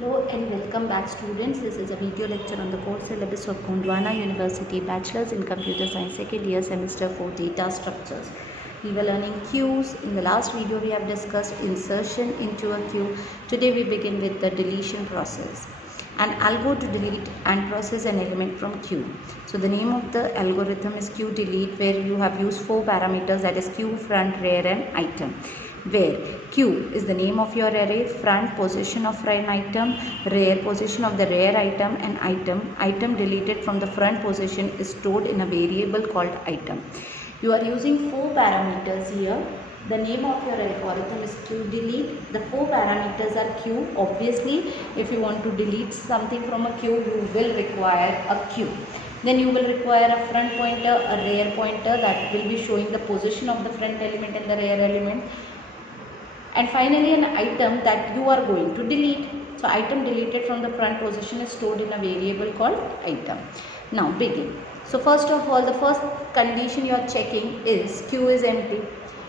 Hello and welcome back students. This is a video lecture on the course syllabus of Gondwana University Bachelor's in Computer Science second year semester 4 data structures. We were learning queues. In the last video we have discussed insertion into a queue. Today we begin with the deletion process. An algo to delete and process an element from queue. So the name of the algorithm is queue delete, where you have used 4 parameters, that is queue, front, rear and item. Where Q is the name of your array, front position of an item, rear position of the rear item, and item deleted from the front position is stored in a variable called item. You are using 4 parameters here. The name of your algorithm is Q delete. The 4 parameters are Q. Obviously, if you want to delete something from a queue, you will require a Q. Then you will require a front pointer, a rear pointer that will be showing the position of the front element and the rear element. And finally an item that you are going to delete. So item deleted from the front position is stored in a variable called item. Now begin. So first of all, the first condition you are checking is queue is empty.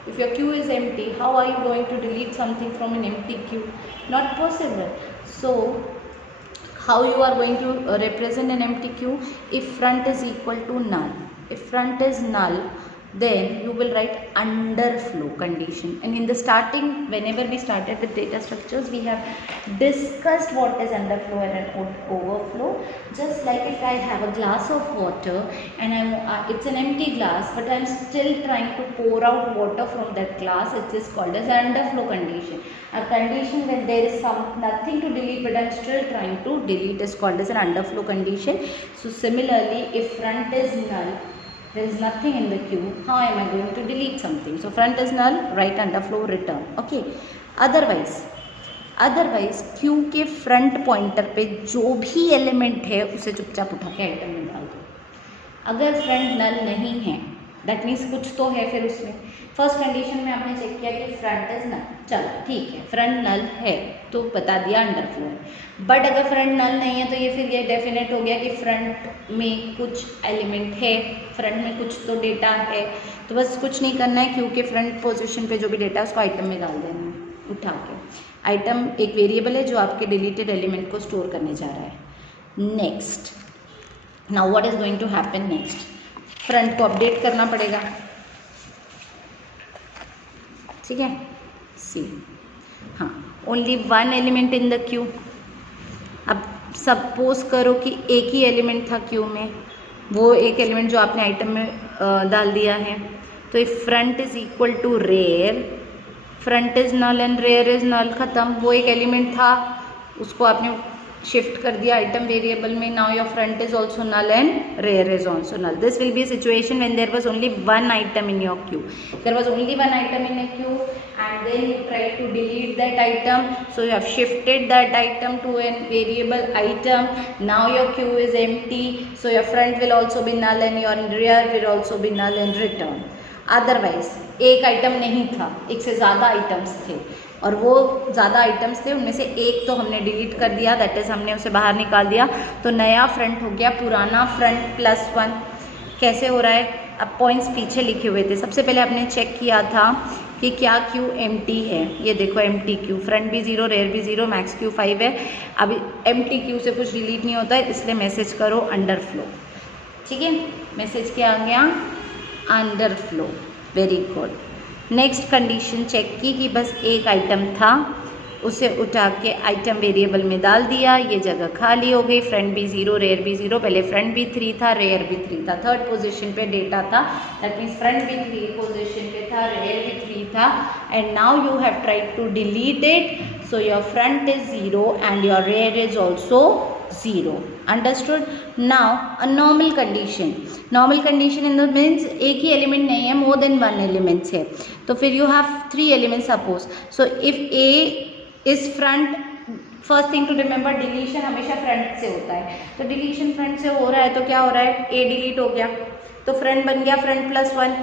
If your queue is empty, how are you going to delete something from an empty queue? Not possible. So how you are going to represent an empty queue? If front is equal to null. If front is null, then you will write underflow condition. And in the starting, whenever we started with data structures, we have discussed what is underflow and an overflow. Just like if I have a glass of water and it's an empty glass, but I am still trying to pour out water from that glass, it is called as an underflow condition. A condition when there is nothing to delete, but I am still trying to delete, is called as an underflow condition. So similarly, if front is null, there is nothing in the queue, how am I going to delete something? So front is null, write underflow, return. Okay. Otherwise Q के front pointer पे जो भी element है उसे चुपचाप उठा के item में डाल दो. अगर फ्रंट नल नहीं है, दैट मीन्स कुछ तो है फिर उसमें. फर्स्ट कंडीशन में आपने चेक किया कि फ्रंट इज नल, चलो ठीक है, फ्रंट नल है तो बता दिया अंडरफ्लो है. बट अगर फ्रंट नल नहीं है तो ये फिर ये डेफिनेट हो गया कि फ्रंट में कुछ एलिमेंट है, फ्रंट में कुछ तो डेटा है. तो बस कुछ नहीं करना है, क्योंकि फ्रंट पोजीशन पे जो भी डेटा है उसको आइटम में डाल देना है उठा के. आइटम एक वेरिएबल है जो आपके डिलीटेड एलिमेंट को स्टोर करने जा रहा है. Next, now what is going to happen next? Front को अपडेट करना पड़ेगा. ठीक है, सी, हाँ, only one element in the queue. अब सपोज करो कि एक ही एलिमेंट था क्यू में, वो एक एलिमेंट जो आपने आइटम में डाल दिया है. तो if front is equal to rear, front is null and rear is null, खत्म. वो एक एलिमेंट था, उसको आपने शिफ्ट कर दिया आइटम वेरिएबल में. Now your front is also null and rear is also null. This will be a situation when there was only one item in your queue. There was only one item in a queue and then you try to delete that item, so you have shifted that item to a variable item. Now your queue is empty, so your front will also be null and your rear will also be null and return. Otherwise एक item नहीं था, एक से ज़्यादा items थे, और वो ज़्यादा आइटम्स थे, उनमें से एक तो हमने डिलीट कर दिया, दैट इज़ हमने उसे बाहर निकाल दिया. तो नया फ्रंट हो गया पुराना फ्रंट प्लस वन. कैसे हो रहा है? अब पॉइंट्स पीछे लिखे हुए थे. सबसे पहले आपने चेक किया था कि क्या क्यू एम्प्टी है. ये देखो एम्प्टी क्यू, फ्रंट भी 0, रेयर भी 0, मैक्स क्यू 5 है. अभी एम्प्टी क्यू से कुछ डिलीट नहीं होता है, इसलिए मैसेज करो अंडरफ्लो. ठीक है, मैसेज क्या आ गया? Underflow. Very good. Next condition check की कि बस एक आइटम था, उसे उठा के आइटम वेरिएबल में डाल दिया, ये जगह खाली हो गई. फ्रंट भी 0, रेयर भी 0. पहले फ्रंट भी 3 था, रेयर भी 3 था, थर्ड पोजीशन पे डेटा था, दैट मीन्स फ्रंट भी 3 पोजीशन पे था, रेयर भी 3 था. And now you have tried to delete it, so your front is 0 and your rear is also 0. Understood? Now a normal condition. Normal condition in the means एक ही element नहीं है, more than one elements है. तो फिर you have 3 elements suppose. So if A is front, first thing to remember, deletion हमेशा front से होता है. तो डिलीशन फ्रंट से हो रहा है तो क्या हो रहा है? A डिलीट हो गया तो फ्रंट बन गया फ्रंट प्लस 1,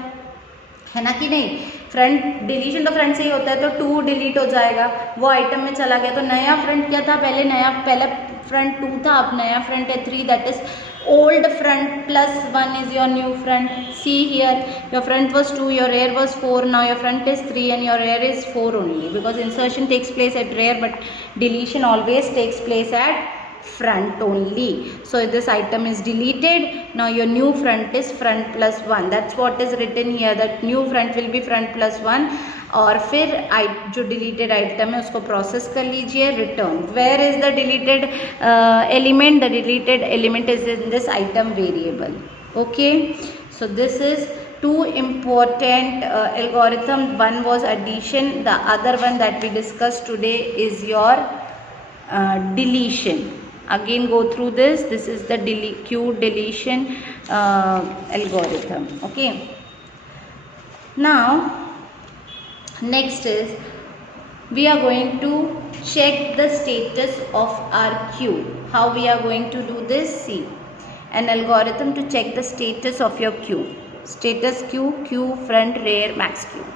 है ना कि नहीं? फ्रंट डिलीशन तो फ्रंट से ही होता है, तो 2 डिलीट हो जाएगा, वो आइटम में चला गया. तो नया फ्रंट क्या था? पहले फ्रंट 2 था, अब नया फ्रंट है 3, that is old front plus 1 is your new front. See here, your front was 2, your rear was 4, now your front is 3 and your rear is 4 only, because insertion takes place at rear but deletion always takes place at front only. So this item is deleted. Now your new front is front plus 1. That's what is written here, that new front will be front plus 1. और फिर जो deleted item है उसको process कर लीजिए, return. Where is the deleted element? The deleted element is in this item variable. Okay, so this is two important algorithm. One was addition, the other one that we discussed today is your deletion. Again go through this. This is the queue deletion algorithm. Okay, now next is we are going to check the status of our queue. How we are going to do this? See, an algorithm to check the status of your queue. Status queue, queue front, rear, max queue.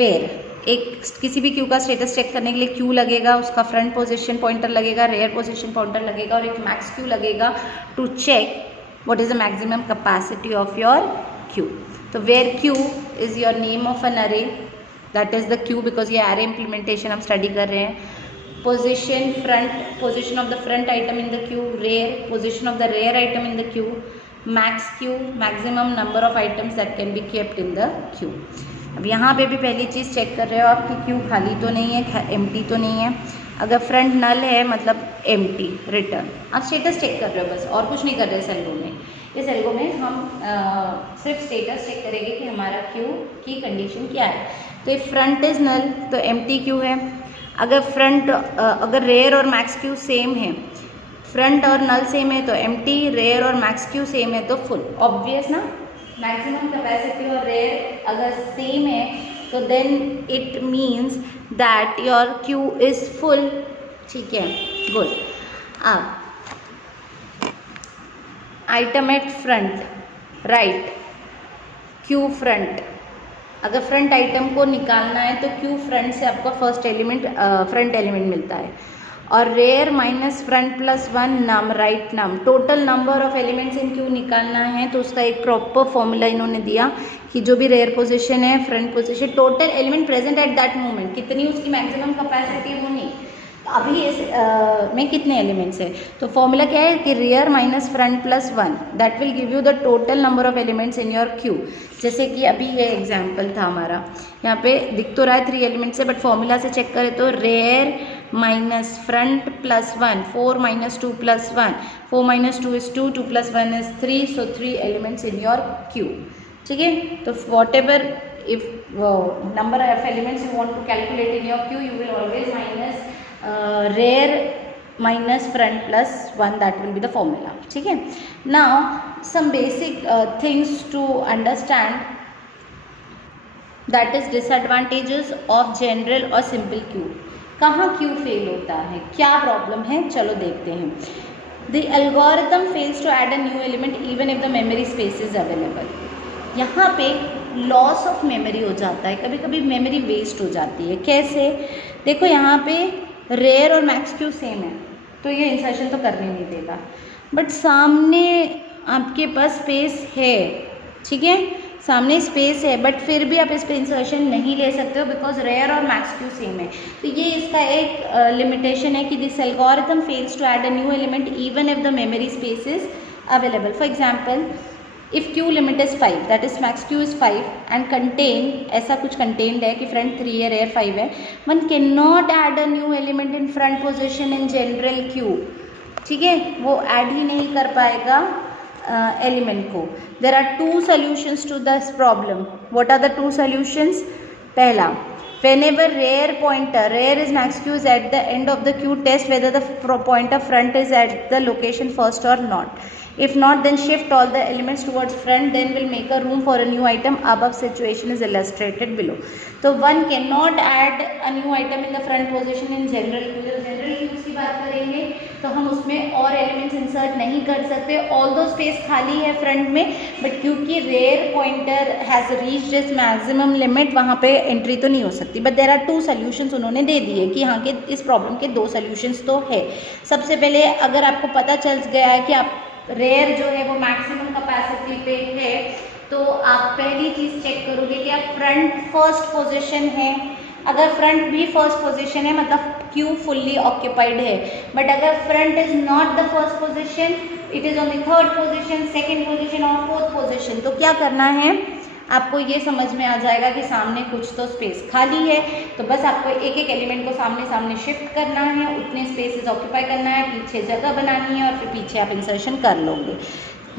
Where एक किसी भी Q का status check करने के लिए queue लगेगा, उसका front position pointer लगेगा, रेयर पोजीशन पॉइंटर लगेगा और एक मैक्स क्यू लगेगा to check what is the maximum capacity of your queue. तो where queue is your name of an array, that is the queue, because ये array implementation हम study कर रहे हैं. Position front, position of the front item in the queue. Rear, position of the rear item in the queue. Max Q, maximum number of items that can be kept in the queue. अब यहाँ पे भी पहली चीज़ check कर रहे हो आपकी Q खाली तो नहीं है, एम्प्टी तो नहीं है. अगर फ्रंट नल है मतलब एम्प्टी, रिटर्न. आप स्टेटस चेक कर रहे हो बस, और कुछ नहीं कर रहे इस एल्गो में. इस एल्गो में हम सिर्फ स्टेटस चेक करेंगे कि हमारा क्यू की कंडीशन क्या है. तो इफ फ्रंट इज नल तो एम्प्टी क्यू है. अगर रेयर और मैक्स क्यू सेम है, फ्रंट और नल सेम है तो एम्प्टी, रेयर और मैक्स क्यू सेम है तो फुल. ऑब्वियस ना, मैक्सिमम कैपेसिटी और रेयर अगर सेम है तो then it means that your queue is full. ठीक है, गुड. अब item at front, right, queue front. अगर फ्रंट आइटम को निकालना है तो क्यू फ्रंट से आपका फर्स्ट एलिमेंट फ्रंट एलिमेंट मिलता है. और rear minus front plus 1 num, right num. Total number of elements in queue निकालना है तो उसका एक प्रॉपर फॉर्मूला इन्होंने दिया कि जो भी रेयर पोजीशन है, front position, total element present at that moment, कितनी उसकी मैक्सिमम कैपेसिटी है वो नहीं, अभी इस में कितने एलिमेंट्स है. तो फॉर्मूला क्या है कि rare minus front plus 1, that will give you the total number of elements in your Q. जैसे कि अभी ये एग्जाम्पल था हमारा, यहाँ पे दिख तो रहा है 3 एलिमेंट्स है, बट फॉर्मूला से चेक करें तो rear minus front plus 1, 4 minus 2 plus 1, 4 minus 2 is 2, 2 plus 1 is 3, so 3 elements in your queue. ठीक है, तो whatever if number of elements you want to calculate in your queue, you will always minus rear minus front plus 1, that will be the formula. ठीक है. Now some basic things to understand, that is disadvantages of general और simple queue. कहाँ Q fail होता है, क्या problem है, चलो देखते हैं. The algorithm fails to add a new element even if the memory space is available. यहाँ पे लॉस ऑफ मेमोरी हो जाता है, कभी कभी मेमोरी वेस्ट हो जाती है. कैसे? देखो यहाँ पे रेयर और मैक्स क्यू सेम है तो ये इंसर्शन तो करने नहीं देगा, बट सामने आपके पास स्पेस है. ठीक है, सामने स्पेस है बट फिर भी आप इस पर इंसर्शन नहीं ले सकते हो बिकॉज रेयर और मैक्स क्यू सेम है. तो ये इसका एक लिमिटेशन है कि this algorithm fails to add a new element even if the memory space is available. For example, if q limit is 5, that is max q is 5 and contain, ऐसा कुछ contained है कि front 3 है, rear 5 है, one cannot add a new element in front position in general queue. ठीक है, वो add ही नहीं कर पाएगा एलिमेंट को. there are 2 solutions to this problem. what are the 2 solutions? पहला, whenever rear pointer, rear is max q is at the end of the queue, test whether the pointer front is at the location first or not. If not, then shift all the elements towards front, then will make a room for a new item. Above situation is illustrated below. तो one cannot add a new item in the front position in general queue. जब general queues की बात करेंगे तो हम उसमें और elements insert नहीं कर सकते, although space खाली है front में, but क्योंकि rear pointer has reached its maximum limit, वहाँ पे entry तो नहीं हो सकती. But there are 2 solutions उन्होंने दे दिए कि यहाँ के इस problem के 2 solutions तो है. सबसे पहले अगर आपको पता चल गया है कि आप रेयर जो है वो मैक्सिमम कैपेसिटी पे है, तो आप पहली चीज़ चेक करोगे कि आप फ्रंट फर्स्ट पोजीशन है। अगर फ्रंट भी फर्स्ट पोजीशन है मतलब क्यू फुल्ली ऑक्यूपाइड है, बट अगर front is not the first position, it is on the third position, second position और फोर्थ पोजीशन, तो क्या करना है, आपको ये समझ में आ जाएगा कि सामने कुछ तो स्पेस खाली है, तो बस आपको एक एक एलिमेंट को सामने सामने शिफ्ट करना है, उतने स्पेसेस ऑक्यूपाई करना है, पीछे जगह बनानी है और फिर पीछे आप इंसर्शन कर लोगे।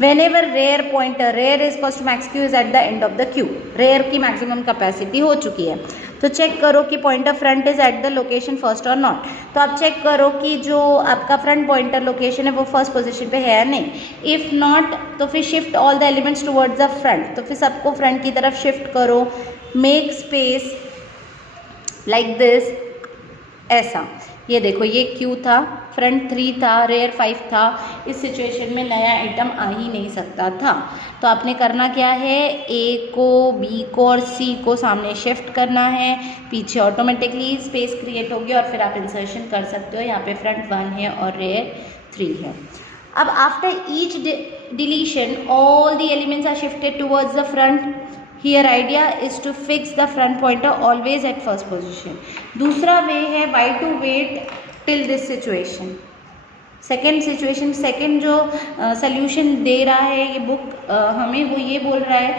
Whenever rear pointer, rear is equals to max q is at the end of the queue, rear की मैक्सिमम कैपेसिटी हो चुकी है, तो चेक करो कि pointer front is at the location first और नॉट। तो आप चेक करो कि जो आपका फ्रंट पॉइंटर लोकेशन है वो फर्स्ट पोजीशन पे है या नहीं। इफ नॉट तो फिर shift all the elements towards the front, तो फिर सबको फ्रंट की तरफ शिफ्ट करो, मेक स्पेस लाइक दिस, ऐसा। ये देखो ये क्यू था, फ्रंट 3 था, रेयर 5 था, इस सिचुएशन में नया आइटम आ ही नहीं सकता था। तो आपने करना क्या है, ए को, बी को और सी को सामने शिफ्ट करना है, पीछे ऑटोमेटिकली स्पेस क्रिएट होगी और फिर आप इंसर्शन कर सकते हो। यहाँ पे फ्रंट 1 है और रेयर 3 है। अब after each deletion all the elements are shifted towards the front. Here idea is to fix the front pointer always at first position. दूसरा वे है why to wait till this situation. Second situation, second जो solution दे रहा है ये book हमें, वो ये बोल रहा है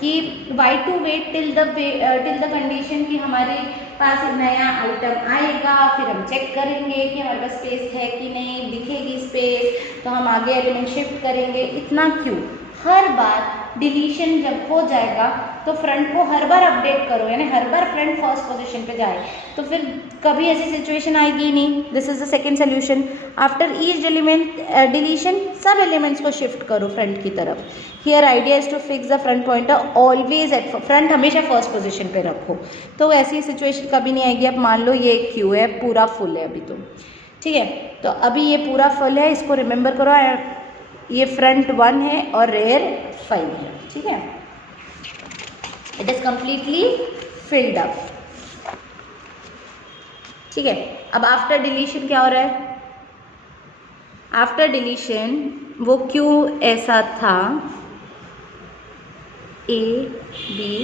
कि why to wait till the condition कि हमारे पास एक नया आइटम आएगा, फिर हम चेक करेंगे कि हमारे पास स्पेस है कि नहीं, दिखेगी स्पेस तो हम आगे एलिमेंट शिफ्ट करेंगे। इतना क्यों, हर बार डिलीशन जब हो जाएगा तो फ्रंट को हर बार अपडेट करो, यानी हर बार फ्रंट फर्स्ट पोजीशन पे जाए, तो फिर कभी ऐसी सिचुएशन आएगी ही नहीं। This is the second solution. After each deletion सब एलिमेंट्स को शिफ्ट करो फ्रंट की तरफ। Here idea is to fix the front pointer always at front, हमेशा फर्स्ट पोजीशन पे रखो, तो ऐसी सिचुएशन कभी नहीं आएगी। अब मान लो ये एक क्यू है, पूरा फुल है अभी तो, ठीक है, तो अभी ये पूरा फुल है, इसको रिमेंबर करो, ये फ्रंट 1 है और रेयर 5 है, ठीक है, it is completely filled up, ठीक है। अब आफ्टर डिलीशन क्या हो रहा है, आफ्टर डिलीशन वो क्यू ऐसा था, ए बी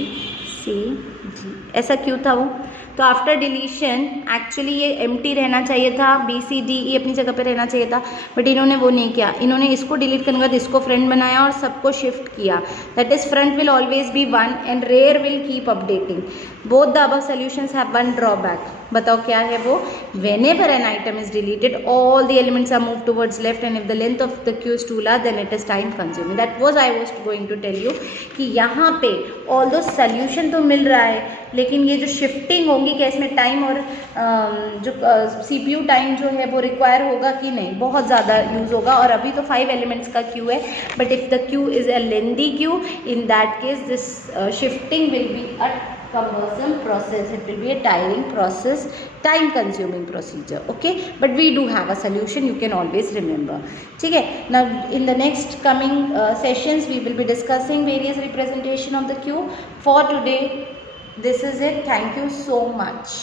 सी जी ऐसा क्यू था वो, तो आफ्टर डिलीशन एक्चुअली ये एम्प्टी रहना चाहिए था, बी सी डी ई अपनी जगह पे रहना चाहिए था, बट इन्होंने वो नहीं किया, इन्होंने इसको डिलीट करने के बाद इसको फ्रंट बनाया और सबको शिफ्ट किया। That is front will always be 1 and rear will keep updating. Both the above solutions have one drawback, बताओ क्या है वो, whenever an item is deleted all the elements are moved towards left and if the length of the queue is too large then it is time consuming. That was I was going to tell you कि यहाँ पे although solution तो मिल रहा है लेकिन ये जो shifting होगी क्या इसमें टाइम और जो CPU टाइम जो है वो रिक्वायर होगा कि नहीं, बहुत ज़्यादा यूज़ होगा। और अभी तो 5 एलिमेंट्स का क्यू है, but if the Q is a lengthy Q in that case this shifting will be a cumbersome process, it will be a tiring process, time consuming procedure, okay, but we do have a solution, you can always remember, ठीक है। Now in the next coming sessions we will be discussing various representation of the queue. For today this is it, thank you so much.